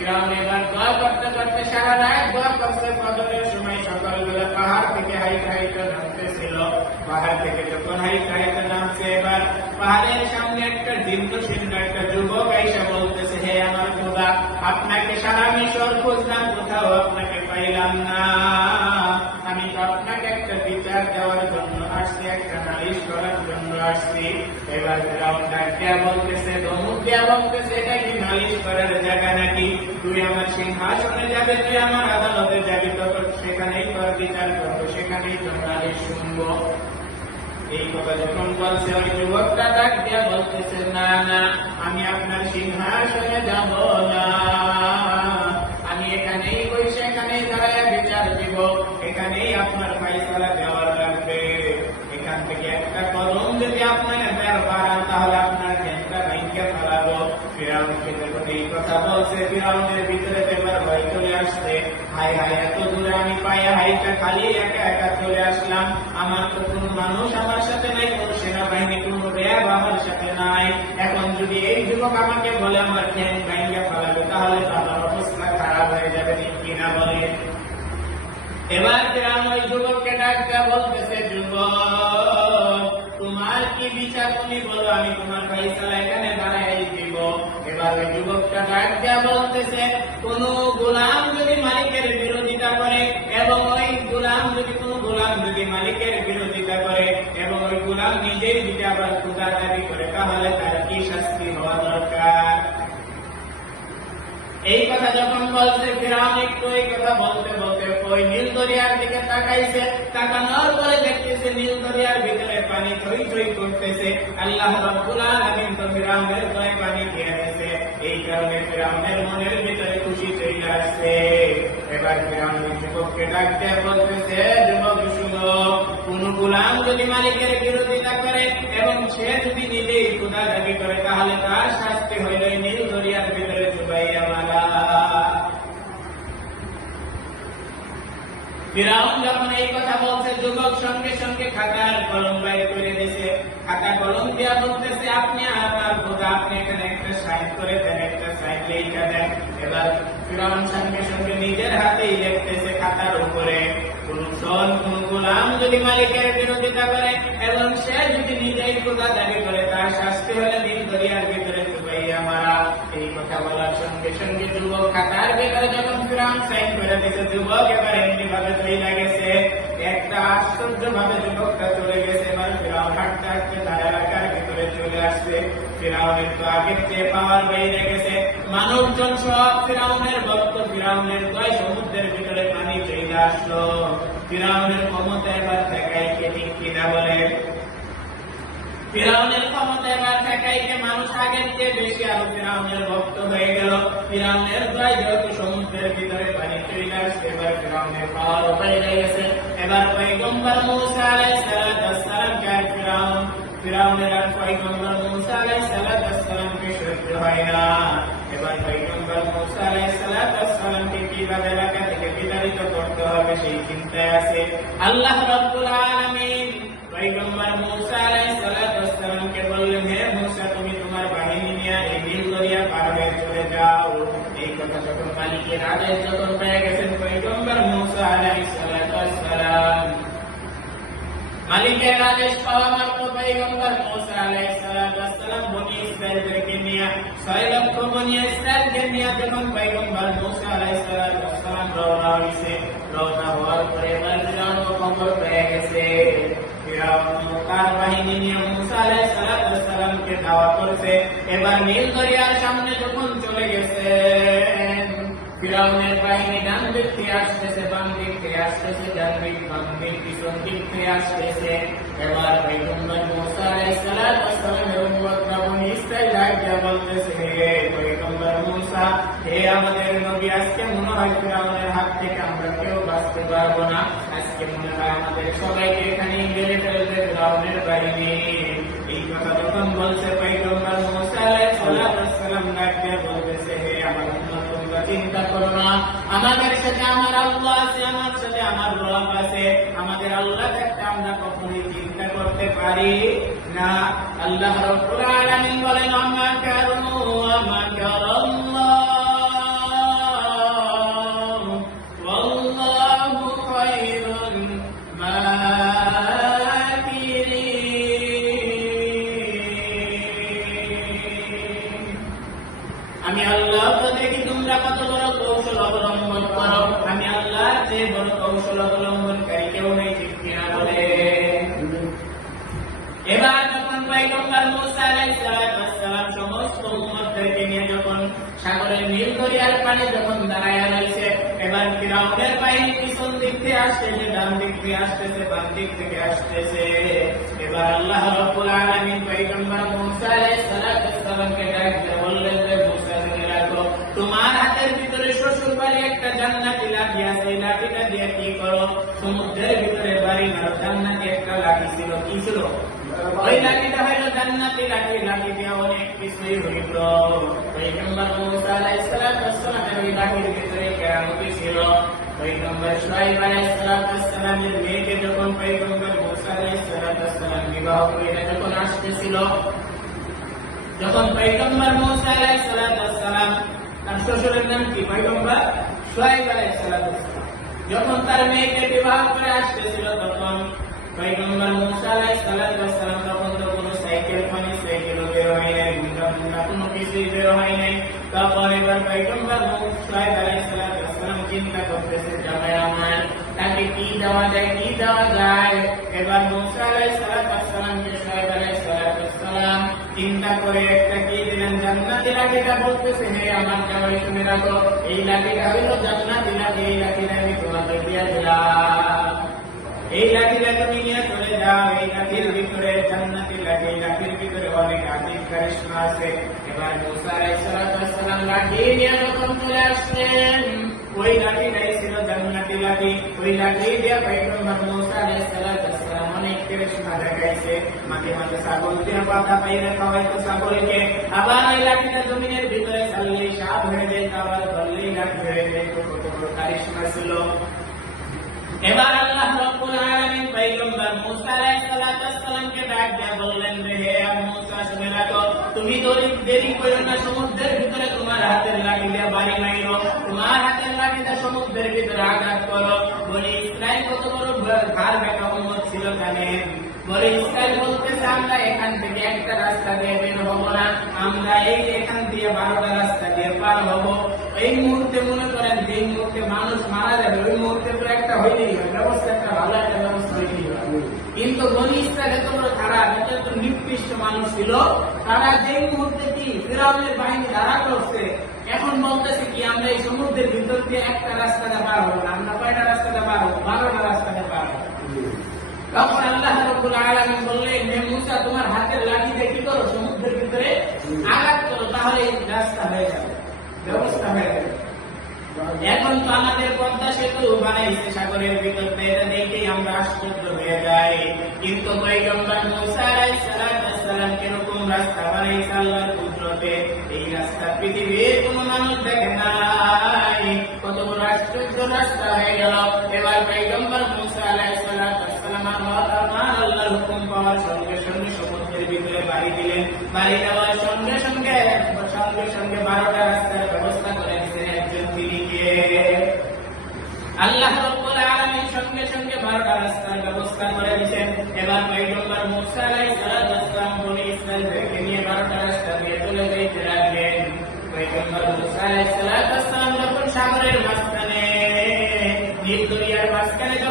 ফিরাউন এবার দোয়া করতে করতে সারা রাত দোয়া করতে, ফজরের সময় সকালবেলা পাহাড় থেকে হাইটে হাইটে নামতেছিল। পাহাড় থেকে যখন হাইটে হাইটে নামছে, এবার পাহাড়ের সামনে একটা দীর্ঘশীর্ণ একটা যুবক আইসা বলতেছে, হে আমার খোদা, আপনাকে সারা মিশর খুঁজলাম, কোথাও আপনাকে পাইলাম না। আমি তো আপনাকে একটা বিচার দেওয়ার জন্য আসছি, একটা নালিশ করার জন্য আসছি। এবার ফিরাউন ডাক দিয়া বলতেছে, ধমক দিয়া বলতেছে, এটা কি নালিশ করার জায়গা নাকি? তুই আমার সিংহাসনে যাবে, তুই আমার আদালতে যাবি, তো সেখানেই তোর বিচার করবো, সেখানেই তোর নালিশ শুনবো। এই কথা যখন বলছে, ওই যুবকটা ডাক দিয়া বলতেছে, না না, আমি আপনার সিংহাসনে যাব না, আমি এখানেই বসে এখানেই দাঁড়ায় বিচার দিব, এখানেই আপনার ফায়সালা দেওয়ার লাগবে। এখান থেকে একটা কদম যদি আপনার বের বাড়ান, তাহলে আপনার জ্ঞানটা ভাঙ্গা ফেলাবো। ফিরাউনকে যখন এই কথা বলছে, ফিরাউনের ভিতরে এবার ভয় চলে আসছে। হায় হায়, এত দূরে আমি পায়ে হাইটা খালি একা একা চলে আসলাম, আমার তো কোনো মানুষ আমার সাথে নাই, কোনো সেনাবাহিনী, কোনো র্যাব আমার সাথে নাই। এখন যদি এই যুবক আমাকে বলে আমার জ্ঞান ভাঙ্গা ফেলাবে, তাহলে তো আমার অবস্থা খারাপ হয়ে যাবে, কিনা বলে। এবার ফিরাউন ওই যুবককে ডাকা বলতেছে, যুবক, তোমার কি বিচার তুমি বলো, আমি তোমার ফায়সালা এখানে দাঁড়াই দিব। এবার ওই যুবকটা ডাকা বলতেছে, কোন গোলাম যদি মালিকের বিরোধিতা করে, এবং ওই গোলাম যদি কোনো গোলাম যদি মালিকের বিরোধিতা করে, এবং ওই গোলাম নিজেই যদি আবার খোদা দাবি করে, তাহলে তার কি শাস্তি হওয়া দরকার? এই কথা যখন বলছে, ফিরাউন একটু এই কথা বলতে বলতে ওই নীল দরিয়ার দিকে তাকাইছে। তাকানোর পরে দেখতেছে নীল দরিয়ার ভিতরে পানি থই থই করতেছে। আল্লাহ রাব্বুল আলামিন তো ফিরাউনের গায়ে পানি দিয়ে দিয়েছে। এই কারণে ফিরাউনের মনের ভিতরে খুশি চলে আসছে। এবার ফিরাউন যুবককে ডাক দিয়ে বলতেছে, যুবক শুনো, কোন গোলাম যদি মালিকের বিরোধিতা করে এবং সে যদি নিজেই খোদা দাবি করে, তাহলে তার শাস্তি হইল নীল দরিয়ার ভিতরে ডুবাইয়া মারা। ফিরাউন যখন এই কথা বলছে, যুবক সঙ্গে সঙ্গে খাতার কলম বাইর করে দিয়েছে। খাতা কলম দিয়া বলতেছে, আপনি আমার খোদা, আপনি এখানে একটা সাইন করে দেন, একটা সাইন লেখা দেন। এবার ফিরাউন সঙ্গে সঙ্গে নিজের হাতেই লিখতেছে খাতার উপরে, কোন গোলাম যদি মালিকের বিরোধিতা করে এবং সে যদি নিজেই খোদা দাবি করে, তার শাস্তি হলে নীল দরিয়ার ভিতরে ডুবাইয়া মারা। এই কথা বলার সঙ্গে সঙ্গে যুবক খাতার ভিতরে যখন ফিরাউন সাইন করে দিয়েছে, যুবক এবার এমনি ভাবে চলে গেছে। একটা আশ্চর্য ভাবে যুবকটা চলে গেছে। এবার ফিরাউন হাঁটতে হাঁটতে তার এলাকার ভিতরে চলে আসছে। ফিরাউনের তো আগের চেয়ে পাওয়ার বাইরে গেছে। মানুষজন সব ফিরাউনের ভক্ত, ফিরাউনের দয় সমুদ্রের ভিতরে পানি চলে আসলো। ফিরাউনের ক্ষমতা এবার দেখাইকে, ঠিক কিনা বলে? ফিরাউনের ক্ষমতা এবার দেখাইকে মানুষ আগের চেয়ে বেশি আরো ফিরাউনের ভক্ত হয়ে গেল। ফিরাউনের দয় যত সমুদ্রের ভিতরে পানি চলে আসছে, এবার ফিরাউনের পাওয়ার বাইরে গেছে। এবার পয়গম্বর মূসা আলাইহিস সালামকে আর ফিরাউনের আর পয়গম্বর মূসা আলাইহিস সালামকে সহ্য হয় না। এবার পয়গম্বর মূসা আলাইহিস সালামকে কিভাবে এলাকা থেকে বিতাড়িত করতে হবে সেই চিন্তায় আছে। আল্লাহ রাব্বুল আলামিন পয়গম্বর মূসা আলাইহিস সালামকে বললেন, হে মূসা, তুমি তোমার বাহিনী নিয়ে এই নীল দরিয়া পার হয়ে চলে যাও। এই কথা যখন মালিকের আদেশ যখন পেয়ে গেছেন পয়গম্বর মূসা আলাইহিস সালাম, মালিকের আদেশ পাওয়া মাত্র পয়গম্বর মূসা আলাইহিস সালাম বনি ইসরাঈলকে নিয়ে 6 লক্ষ বনি ইসরাঈলকে নিয়ে যখন পয়গম্বর মূসা আলাইহিস সালাম রওনা হইছে, রওনা হওয়ার পরে ফিরাউন খবর পেয়ে গেছে। ফিরাউন তার বাহিনী নিয়ে মূসা আলাইহিস সালামকে দাওয়াত করতে এবার নীল দরিয়ার সামনে যখন চলে গেছে, ফিরাউনের বাহিনী ডান দিক থেকে আসতেছে, বাম দিক থেকে আসতেছে, ডান দিক বাম দিক পিছন দিক থেকে আসতেছে। এবার পয়গম্বর মূসা আলাইহিস সালামের উম্মতরা বনি ইসরাঈল আইয়া বলতেছে, হে পয়গম্বর মূসা, হে আমাদের নবী, আজকে মনে হয় ফিরাউনের হাত থেকে আমরা কেউ বাঁচতে পারবো না। আজকে মনে হয় আমাদের সবাইকে এখানে মেরে ফেলবে ফিরাউনের বাহিনী। এই কথা যখন বলছে পয়গম্বর মূসা আলাইহিস সালাম ডাকিয়ে বলতেছে, হে আমার উম্মত, তোমরা চিন্তা করো না, আমাদের সাথে আমার আল্লাহ আছে, আমার সাথে আমার রব আছে। আমাদের আল্লাহ দেখতে আমরা কখনোই চিন্তা করতে পারি না। আল্লাহ রাব্বুল আলামিন বলেন, আমা কারু আমা কারাল্লাহ তো দেখি তোমরা কত বড় কৌশল অবলম্বন করো, আমি আল্লাহর চেয়ে বড় কৌশল অবলম্বনকারী কেউ নেই, ঠিক কিনা বলে। এবার যখন পয়গম্বর মূসা আলাইহিস সালাম সমস্ত উম্মতদেরকে নিয়ে যখন সাগরের নীল দরিয়ার পানি যখন দাঁড়ায় রয়েছে, এবার ফিরাউনের বাহিনী পিছন দিক থেকে আসতেছে, ডান দিক থেকে আসতেছে, বাম দিক থেকে আসতেছে। এবার আল্লাহ রাব্বুল আলামিন পয়গম্বর মূসা আলাইহিস সালামকে ডাক দিয়ে বললেন যে মূসা, তুমি রাখো তোমার হাতের ভিতরে শ্বশুর বাড়ি একটা জান্নাতি লাঠি আছে, এই লাঠিটা দিয়ে কি করো? সমুদ্রের ভিতরে বাড়ি মারো। জান্নাতি একটা লাঠি ছিল, কি ছিল? ওই লাঠিটা হইল জান্নাতি লাঠি। লাঠি দিয়ে অনেক কিছুই হইল। পয়গম্বর মূসা আলাইহিস সালামের ওই লাঠির ভিতরে কেরামতি ছিল। পয়গম্বর শুআয়ব আলাইহিস সালামের মেয়েকে যখন পয়গম্বর মূসা আলাইহিস সালাম বিবাহ করে যখন আসতেছিল, যখন পয়গম্বর মূসা আলাইহিস সালাম, তার শ্বশুরের নাম কি? পয়গম্বর শুআয়ব আলাইহিস সালাম, যখন তার মেয়েকে বিবাহ করে আসতেছিল, তখন পয়গম্বর মূসা আলাইহিস সালাম তখন তো কোনো সাইকেল সাইকেলও বের হয় নাই, গুন্ডা কোনো কিছুই বের হয় নাই। তখন এবার পয়গম্বর শুআয়ব আলাইহিস সালাম চিন্তা করতেছে, জামাই আমার, তাকে কি দেওয়া যায়, কি দেওয়া যায়। এবার মূসা আলাইহিস সালামকে শুআয়ব আলাইহিস সালাম চিন্তা করে একটা কি দিলেন? জান্নাতি লাঠিটা। বলতেছে, হে আমার জামাই, তুমি রাখো, এই লাঠিটা হইল জান্নাতি লাঠি, এই লাঠিটা আমি তোমাকে দিয়ে দিলাম, এই লাঠিটা তুমি নিয়ে চলে যাও। এই লাঠির ভিতরে জান্নাতি লাঠি, এই লাঠির ভিতরে অনেক আদিক কারিশমা আছে। এবার মূসা আলাইহিস সালাম লাঠি নিয়ে যখন চলে আসলেন, ওই লাঠিটাই ছিল জান্নাতি লাঠি। ওই লাঠি দিয়ে পয়গম্বর মূসা আলাইহিস সালাম অনেক কারিশমা দেখাইছে। মাঝে মাঝে ছাগল দিয়ে পাতা পাইরে খাওয়াইতো ছাগলকে। আবার ওই লাঠিটা জমিনের ভিতরে ছাড়লেই সাপ হয়ে যেত, আবার ধরলেই লাঠি হয়ে যেত। কত বড় কারিশমা ছিল। এবার আল্লাহ রাব্বুল আলামিন পয়গম্বর মূসা আলাইহিস সালামকে ডাক দিয়ে বললেন, হে মূসা, শুনে রাখো, তুমি তো দেরি করো না, সমুদ্রের ভিতরে তোমার হাতের লাঠি দিয়ে বাড়ি মাইরো, তোমার হাতের লাঠিটা সমুদ্রের ভিতরে আঘাত করো। বনি ইসরাইল কত বড় ঘাড় বেঁকা উম্মত ছিল জানেন? বনি ইসরাইল বলতেছে, আমরা এখান থেকে একটা রাস্তা দিয়ে বের হবো না, আমরা এই এখান দিয়ে 12টা রাস্তা দিয়ে পার হবো। এই মুহূর্তে মনে করেন, যে মুহূর্তে মানুষ মারা যাবে, ওই মুহূর্তে তো একটা হইলেই হয়, ব্যবস্থা একটা ভালো একটা ব্যবস্থা হইলেই হয়। কিন্তু বনি ইসরাইল এত বড় খারাপ, এত নিকৃষ্ট মানুষ ছিল, তারা যে মুহূর্তে কি ফিরআউনের বাহিনী ধারা করছে, এখন বলতেছে কি আমরা এই সমুদ্রের ভিতর দিয়ে একটা রাস্তাটা পার হবো না, আমরা কয়টা রাস্তাটা পার হবো? 12টা রাস্তাটা পার হবো। তখন আল্লাহ রাব্বুল আলামিন বললেন, হে মূসা, তোমার হাতের লাঠি দিয়ে কি করো? সমুদ্রের ভিতরে আঘাত করো, তাহলে এই রাস্তা হয়ে যাবে, ব্যবস্থা হয়ে যাবে। এখন তো আমাদের পদ্মা সেতু বানাইছে সাগরের ভিতর, এটা দেখেই আমরা আশ্চর্য হয়ে যাই। কিন্তু পয়গম্বর মূসা আলাইহিস সালাম কিরকম রাস্তা বানাইছে আল্লাহর কুদরতে, এই রাস্তা পৃথিবীর কোনো মানুষ দেখে নাই। কত বড় আশ্চর্য রাস্তা হয়ে গেল। এবার পয়গম্বর মূসা আলাইহিস সালাম আল্লাহর হুকুম পাওয়ার সঙ্গে সঙ্গে সমুদ্রের ভিতরে বাড়ি দিলেন। বাড়ি দেওয়ার সঙ্গে সঙ্গে 12টা রাস্তার ব্যবস্থা করে দিলেন একজন, তিনি কে? আল্লাহ রাব্বুল আলামিন সঙ্গে সঙ্গে 12টা রাস্তার ব্যবস্থা করে দিয়েছেন। এবার পয়গম্বর মূসা আলাইহিস সালাম বনি ইসরাইলকে নিয়ে 12টা রাস্তা দিয়ে চলে যেতে লাগলেন। পয়গম্বর মূসা আলাইহিস সালাম যখন সাগরের মাঝখানে, নীল দরিয়ার মাঝখানে